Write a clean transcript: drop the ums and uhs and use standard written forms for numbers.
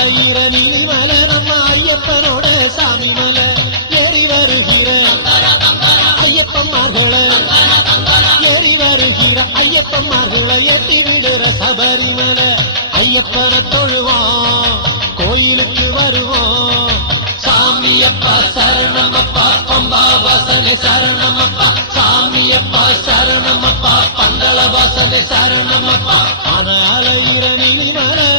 அலையிற நீலிமல நம்ம ஐயப்பனோட சாமி மலை ஏறி வருகிற ஐயப்பன்மார்களை ஏறி வருகிற ஐயப்பன்மார்களை ஏற்றி விடுற சபரிமலை ஐயப்பனை தொழுவோம் கோயிலுக்கு வருவோம் சாமியப்பா சரணமப்பா பம்பா வாசனை சரணமப்பா சாமியப்பா சரணமப்பா பந்தள வாசனை சரணமப்பா அலையிற நீலிமலை